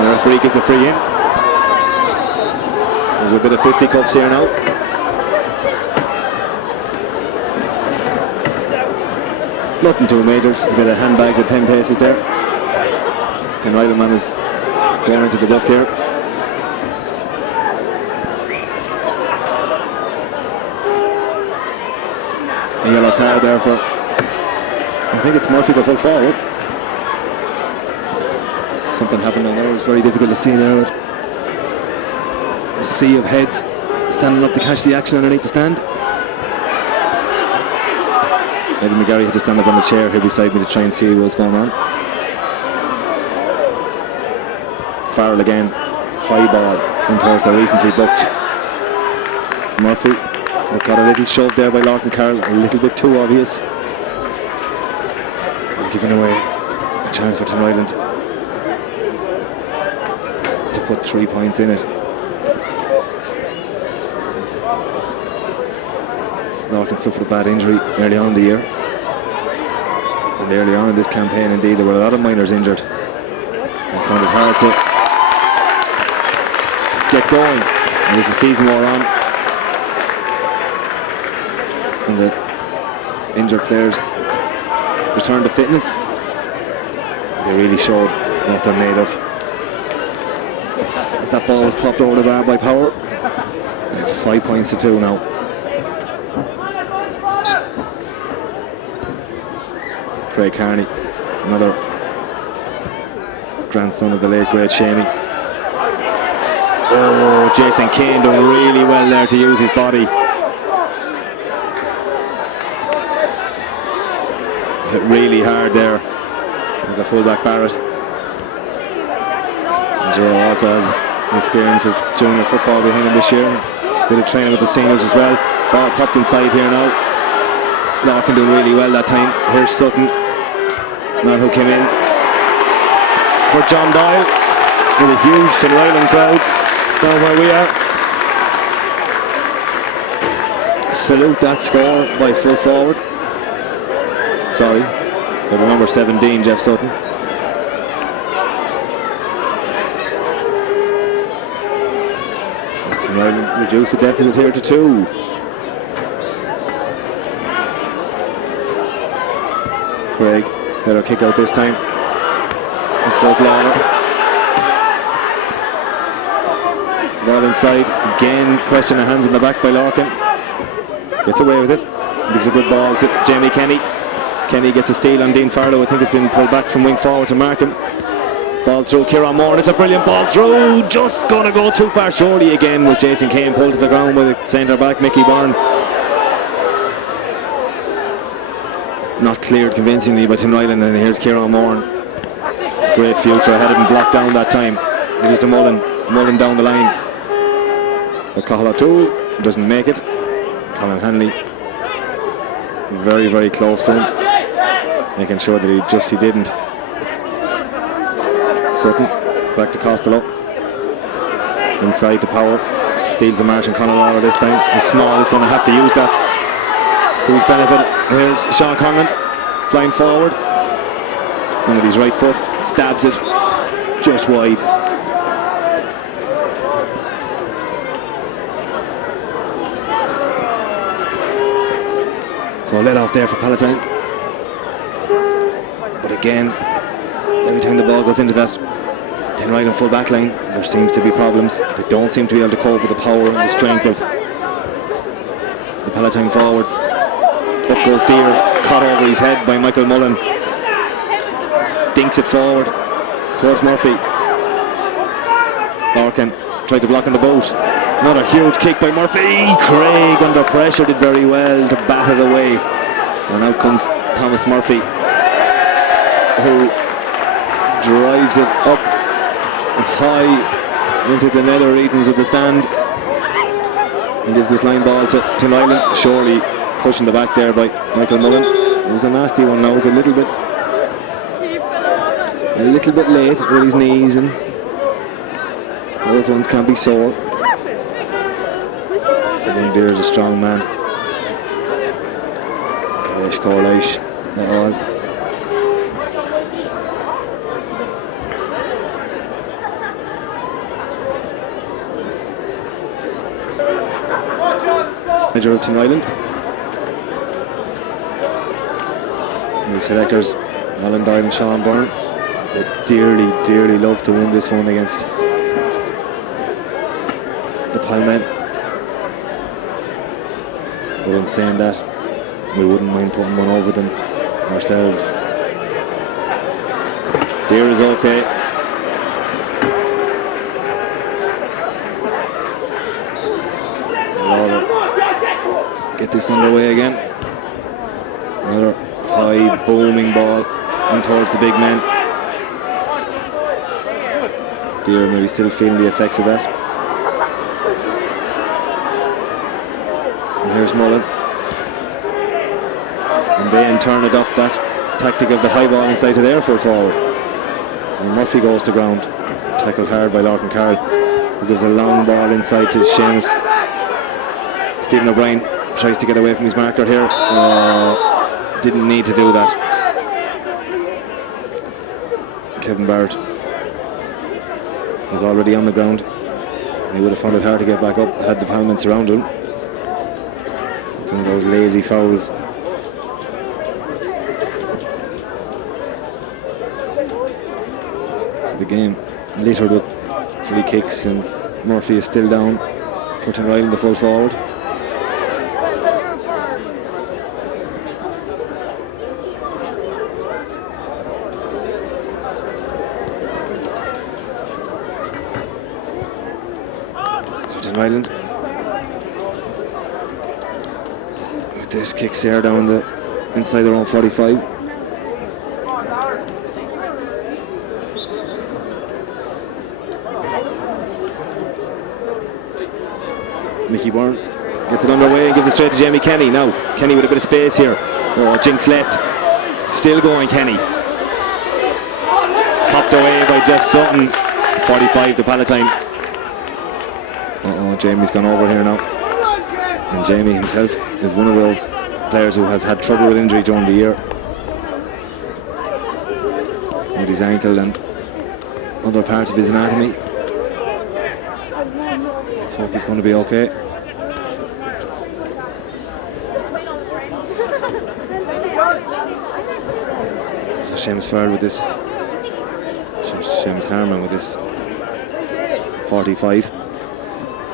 And the referee gives a free in. There's a bit of fisticuffs here now. Nothing too major, just a bit of handbags at 10 paces there. Tinryland man is going into the book here. A yellow card there for, I think it's Murphy, the full forward. Something happened on there, it's very difficult to see now. A sea of heads standing up to catch the action underneath the stand. Eddie McGarry had to stand up on the chair here beside me to try and see what was going on. Farrell again, high ball in towards the recently booked Murphy. They got a little shove there by Larkin Carroll, a little bit too obvious. And giving away a chance for Tinryland to put 3 points in it. Larkin suffered a bad injury early on in the year. And early on in this campaign, indeed, there were a lot of minors injured. They found it hard to get going as the season wore on. And the injured players returned to fitness. They really showed what they're made of. As that ball was popped over the bar by Power, and it's 5 points to 2 now. Craig Carney, another grandson of the late great Shamey. Oh, Jason Kane doing really well there to use his body. Hit really hard there as a fullback Barrett. And Jay also has the experience of junior football behind him this year. Bit of training with the seniors as well. Ball popped inside here now. Larkin doing really well that time. Here's Sutton, man who came in for John Doyle with a huge Tinryland crowd down where we are. Salute that score by full forward. Sorry, for the number 17, Jeff Sutton. As Tinryland reduced the deficit here to 2. Craig, better kick out this time. It goes Lawler. Ball inside. Again, question of hands in the back by Larkin. Gets away with it. Gives a good ball to Jamie Kenny. Kenny gets a steal on Dean Farlow. I think it's been pulled back from wing forward to mark him. Ball through Kieran Moore. It's a brilliant ball through. Just going to go too far. Surely again was Jason Kane pulled to the ground with a centre back, Mickey Byrne. Not cleared convincingly by Tinryland, and here's Kieran Moore. Great future ahead of him, blocked down that time. It is to Mullen down the line. But Cahill O'Toole doesn't make it. Colin Hanley very, very close to him, making sure that he didn't. Sutton back to Costello. Inside to Power. Steals the march and Conor Lawler this time. He's small, he's going to have to use that to his benefit. Here's Sean Conlon flying forward, and with his right foot stabs it just wide. So a let off there for Palatine. But again, every time the ball goes into that Tinryland full back line, there seems to be problems. They don't seem to be able to cope with the power and the strength of the Palatine forwards. Up goes Deere, caught over his head by Michael Mullen. Dinks it forward towards Murphy. Larkin tried to block on the boat. Another huge kick by Murphy. Craig under pressure did very well to bat it away. And out comes Thomas Murphy, who drives it up high into the nether regions of the stand and gives this line ball to Tinryland. Surely pushing the back there by Michael Mullen. It was a nasty one now. It was a little bit late with his knees, and those ones can be sore. But Deere's a strong man. Leish Corleish at all. manager of Tinryland. The selectors, Alan Doyle and Sean Byrne, they dearly love to win this one against the Palatine. But in saying that, we wouldn't mind putting one over them ourselves. Deer is okay. Get this underway again. Another high booming ball in towards the big man. Deer maybe still feeling the effects of that. And here's Mullen. And they in turn adopt that tactic of the high ball inside to their full forward. And Murphy goes to ground, tackled hard by Larkin Carroll. There's a long ball inside to Seamus. Stephen O'Brien tries to get away from his marker here. Didn't need to do that. Kevin Barrett was already on the ground. He would have found it hard to get back up had the Palatine surrounded him. Some of those lazy fouls. So the game littered with free kicks, and Murphy is still down, putting right in the full forward. Tinryland with this kicks there down the inside their own 45. Mickey Byrne gets it underway and gives it straight to Jamie Kenny. Now Kenny with a bit of space here. Oh, jinx left. Still going Kenny. Popped away by Jeff Sutton. 45 to Palatine. Jamie's gone over here now. And Jamie himself is one of those players who has had trouble with injury during the year. With his ankle and other parts of his anatomy. Let's hope he's going to be okay. So Seamus Farrell with this. Seamus Harman with this 45.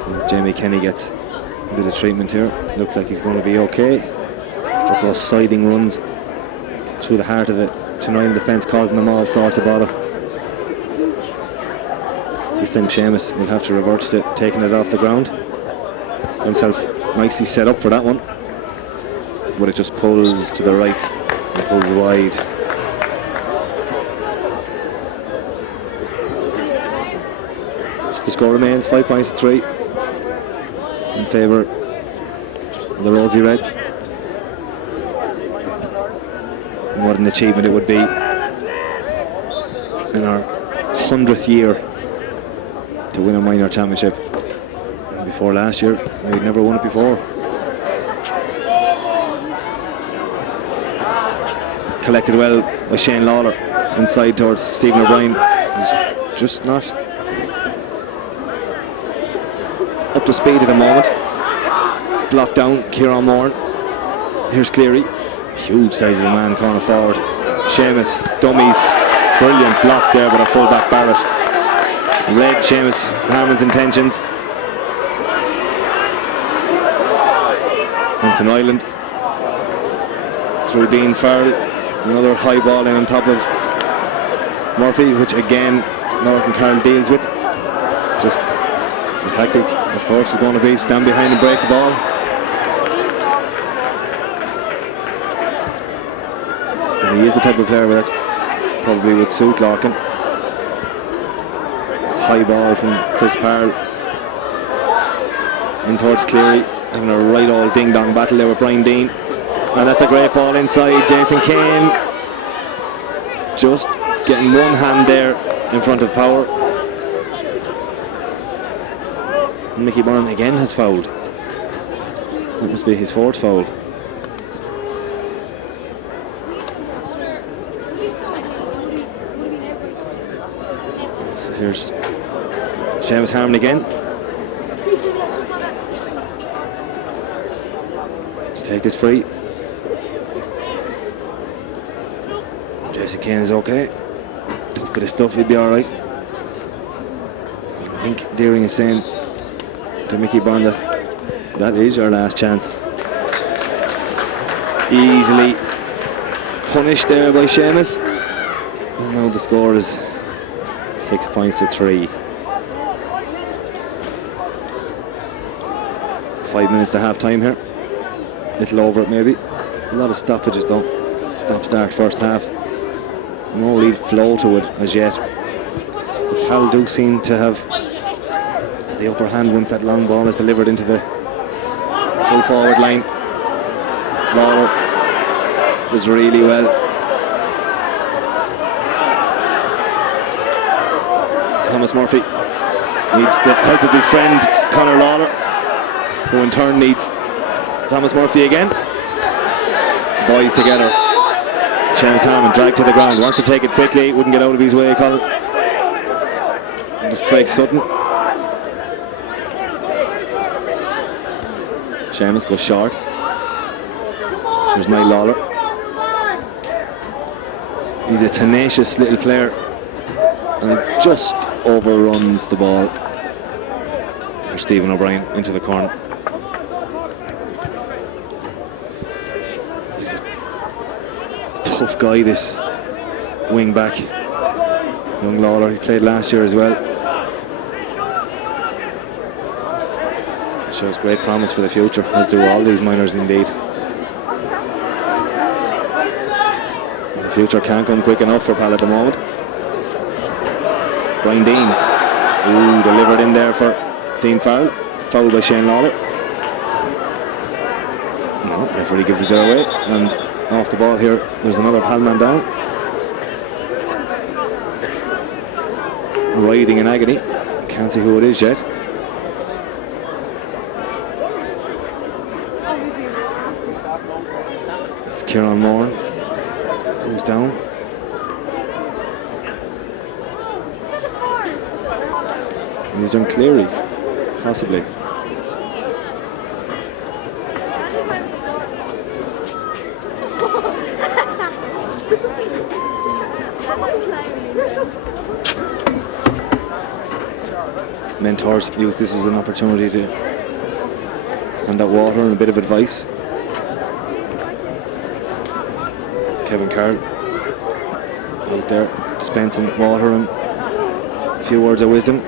As Jamie Kenny gets a bit of treatment here. Looks like he's going to be okay. But those siding runs through the heart of the Tinryland defence causing them all sorts of bother. This time Seamus will have to revert to taking it off the ground. Himself nicely set up for that one. But it just pulls to the right and pulls wide. The score remains 5 points to 3 in favour of the Rosy Reds. And what an achievement it would be in our 100th year to win a minor championship. And before last year, we'd never won it before. Collected well by Shane Lawler inside towards Stephen O'Brien. He's just not up to speed at the moment. Blocked down, Kieran Moore. Here's Cleary. Huge size of a man, corner forward. Seamus, dummies. Brilliant block there by the fullback Barrett. Read Seamus Harman's intentions. And Tinryland through Dean Farrell. Another high ball in on top of Murphy, which again Larkin Carroll deals with. Just the tactic, of course, is going to be stand behind and break the ball. And he is the type of player that probably would suit Larkin. High ball from Chris Parle in towards Cleary, having a right old ding-dong battle there with Brian Dean. And that's a great ball inside. Jason Kane just getting one hand there in front of Power. Mickey Byrne again has fouled. That must be his fourth foul. So here's Seamus Harman again. take this free. Jason Kane is okay. Tough bit of stuff, he'll be alright. I think Deering is saying to Mickey Byrne that is your last chance. Easily punished there by Seamus. And now the score is 6 points to 3. 5 minutes to half time here. Little over it maybe. A lot of stoppages though. Stop-start first half. No real flow to it as yet. The Pal do seem to have the upper hand once that long ball is delivered into the full forward line. Lawler does really well. Thomas Murphy needs the help of his friend Conor Lawler, who in turn needs Thomas Murphy again. Boys together. Seamus Harmon dragged to the ground, wants to take it quickly, wouldn't get out of his way, Colin. And just Craig Sutton. Seamus goes short. There's Niall Lawler. He's a tenacious little player, and he just overruns the ball for Stephen O'Brien into the corner. He's a tough guy, this wing back, young Lawler. He played last year as well. Shows great promise for the future, as do all these minors indeed. The future can't come quick enough for Pal at the moment. Brian Dean, delivered in there for Dean Farrell, fouled by Shane Lawler. No, referee gives it their way, and off the ball here, there's another Pal man down. Writhing in agony, can't see who it is yet. It's Kieran Moore, who's down. And he's done Cleary, possibly. Mentors use this as an opportunity to hand out water and a bit of advice. Kevin Carroll out there dispensing water and a few words of wisdom.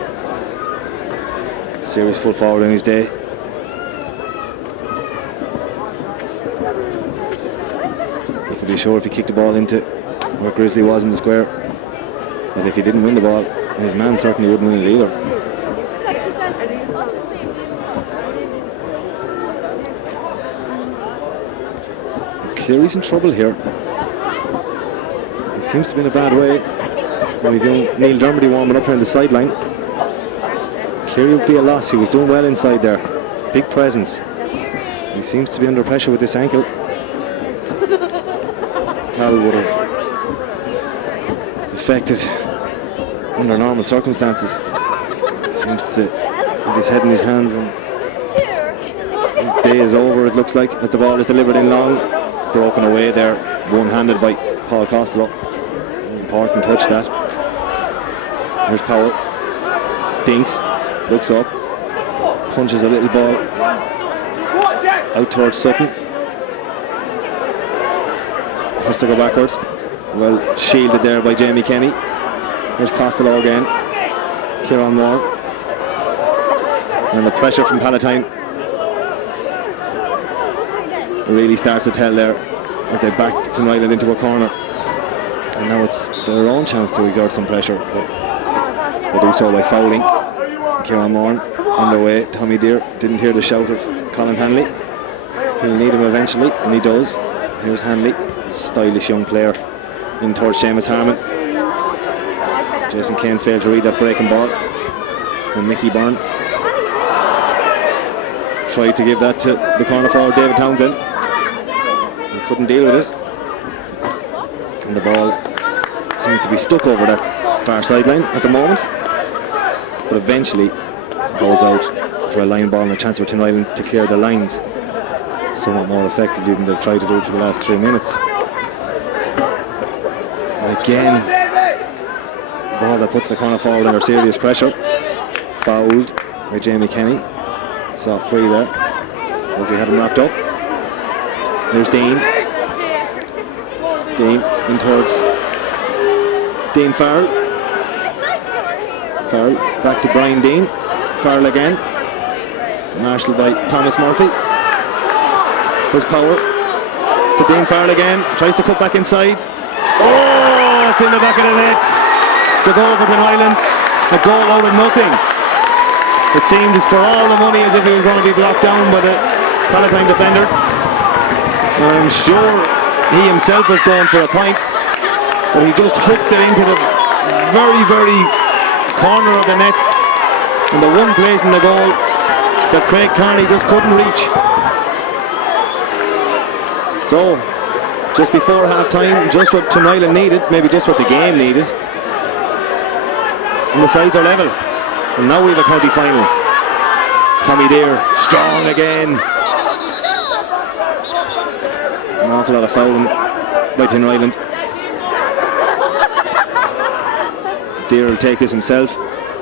Serious full forward in his day. You could be sure if he kicked the ball into where Grizzly was in the square, that if he didn't win the ball, his man certainly wouldn't win it either. Cleary's in trouble here. He seems to be in a bad way. When we've young Neil Dermody warming up here on the sideline. Cleary would be a loss. He was doing well inside there. Big presence. He seems to be under pressure with this ankle. Pal would have defected under normal circumstances. He seems to have his head in his hands, and his day is over, it looks like, as the ball is delivered in long. Broken away there, one-handed by Paul Costello. Important touch that. There's Powell. Dinks, looks up, punches a little ball out towards Sutton. Has to go backwards. Well shielded there by Jamie Kenny. Here's Costello again. Kieran Moore. And the pressure from Palatine really starts to tell there as they backed Tinryland into a corner. And now it's their own chance to exert some pressure, but they do so by fouling. Kieran Moore underway. Tommy Deere didn't hear the shout of Colin Hanley. He'll need him eventually, and he does. Here's Hanley, stylish young player, in towards Seamus Harmon. Jason Kane failed to read that breaking ball, and Mickey Byrne tried to give that to the corner forward David Townsend. He couldn't deal with it, and the ball seems to be stuck over that far sideline at the moment, but eventually goes out for a line ball and a chance for Tinryland to clear the lines. somewhat more effectively than they've tried to do for the last 3 minutes. And again, the ball that puts the corner forward under serious pressure. Fouled by Jamie Kenny. Saw free there. Suppose he had him wrapped up. There's Dean. Dean in towards Dean Farrell. Farrell back to Brian Dean. Farrell again. Marshall by Thomas Murphy. Here's Power to Dean Farrell again. Tries to cut back inside. Oh, it's in the back of the net. It's a goal for Tinryland. A goal out of nothing. It seemed for all the money as if he was going to be blocked down by the Palatine defenders. And I'm sure he himself was going for a point, but he just hooked it into the very, very corner of the net, and the one place in the goal that Craig Carney just couldn't reach. So, just before half time, just what Tinryland needed, maybe just what the game needed. And the sides are level. And now we have a county final. Tommy Deere, strong again. An awful lot of fouling by Tinryland. Deere will take this himself.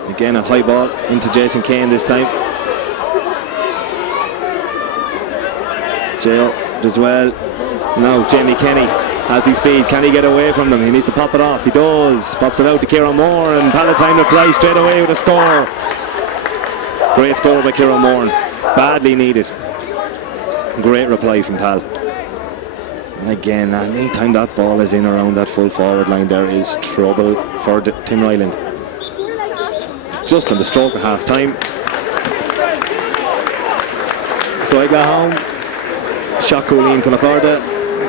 Again, a high ball into Jason Kane this time. Jail does well. Now Jamie Kenny has his speed. Can he get away from them? He needs to pop it off. He does. Pops it out to Kieran Moore, and Palatine reply straight away with a score. Great score by Kieran Moore. Badly needed. Great reply from Pal. And again, any time that ball is in around that full forward line, there is trouble for Tinryland. Just on the stroke of half time. So I got home. Shot Coolleen Connacorda,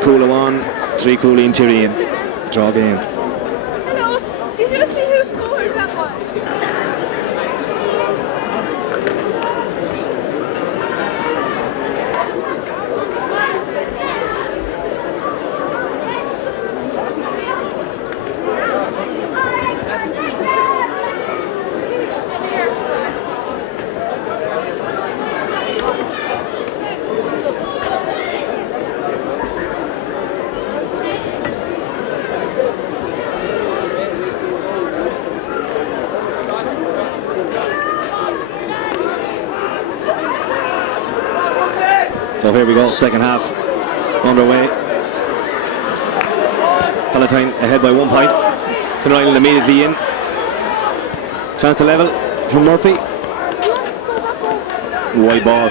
Coolawan, 3 Coolleen Tyrion. Draw game. Hello, did you see who scored that one? So here we go, second half underway. Palatine ahead by 1 point. Tinryland immediately in. Chance to level from Murphy. Wide ball.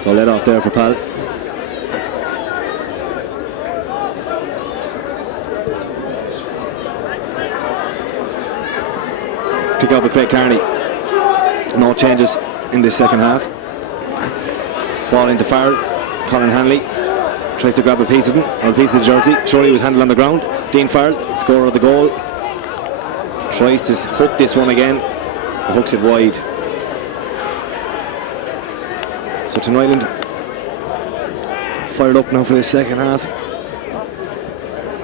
So let off there for Pal. Pick up with Craig Carney. No changes in this second half. Ball into Farrell. Colin Hanley tries to grab a piece of him, or a piece of the jersey. Surely was handled on the ground. Dean Farrell, scorer of the goal, tries to hook this one again. Hooks it wide. So Tinryland fired up now for this second half.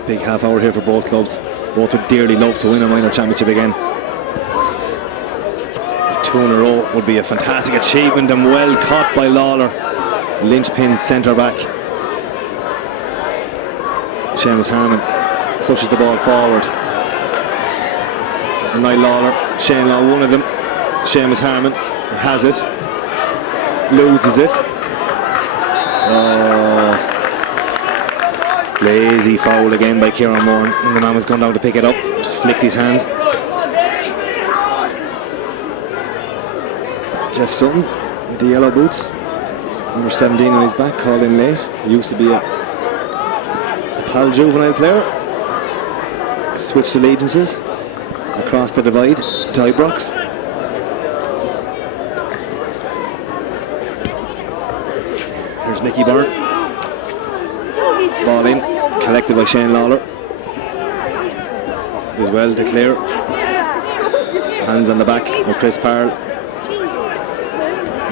Big half hour here for both clubs. Both would dearly love to win a minor championship again. 2 in a row would be a fantastic achievement, and well caught by Lawler. Linchpin centre back. Seamus Harmon pushes the ball forward. And Niall Lawler, Shane Law, one of them. Seamus Harmon has it. Loses it. Lazy foul again by Kieran Moore. And the man was going down to pick it up. Just flicked his hands. Jeff Sutton with the yellow boots, number 17 on his back, called in late. He used to be a Pal juvenile player. Switched allegiances across the divide to Ibrox. Here's Mickey Byrne. Ball in, collected by Shane Lawler. Does well to clear. Hands on the back of Chris Parle.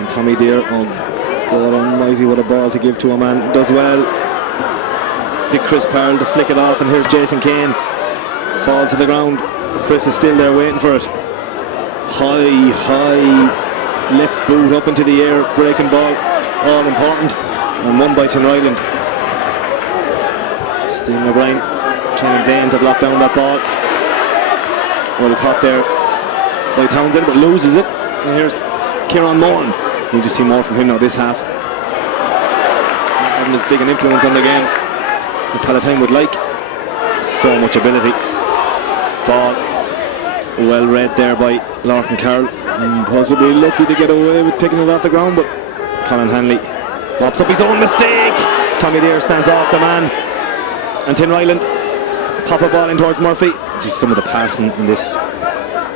Tommy Deere, oh God almighty, what a ball to give to a man. Does well. Big Chris Pearl to flick it off, and here's Jason Kane. Falls to the ground. Chris is still there waiting for it. High left boot up into the air, breaking ball, all important, and won by Tinryland. Stephen O'Brien trying in vain to block down that ball. Well caught there by Townsend, but loses it. And here's Kieran Moran. Need to see more from him now this half. Not having as big an influence on the game as Palatine would like. So much ability. Ball well read there by Larkin Carroll. Possibly lucky to get away with picking it off the ground, but Colin Hanley mops up his own mistake. Tommy Deere stands off the man, and Tinryland pop a ball in towards Murphy. Just some of the passing in this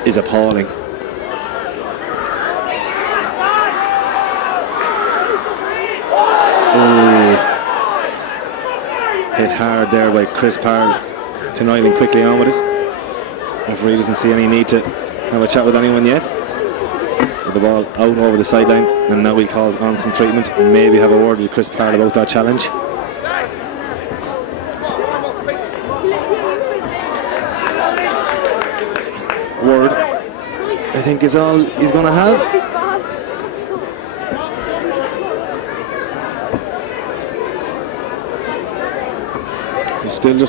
is appalling. Oh, hit hard there by Chris Parr. Tinryland quickly on with it. Referee doesn't see any need to have a chat with anyone yet. With the ball out over the sideline, and now we call on some treatment and maybe have a word with Chris Parr about that challenge. Word, I think, is all he's going to have. He's still just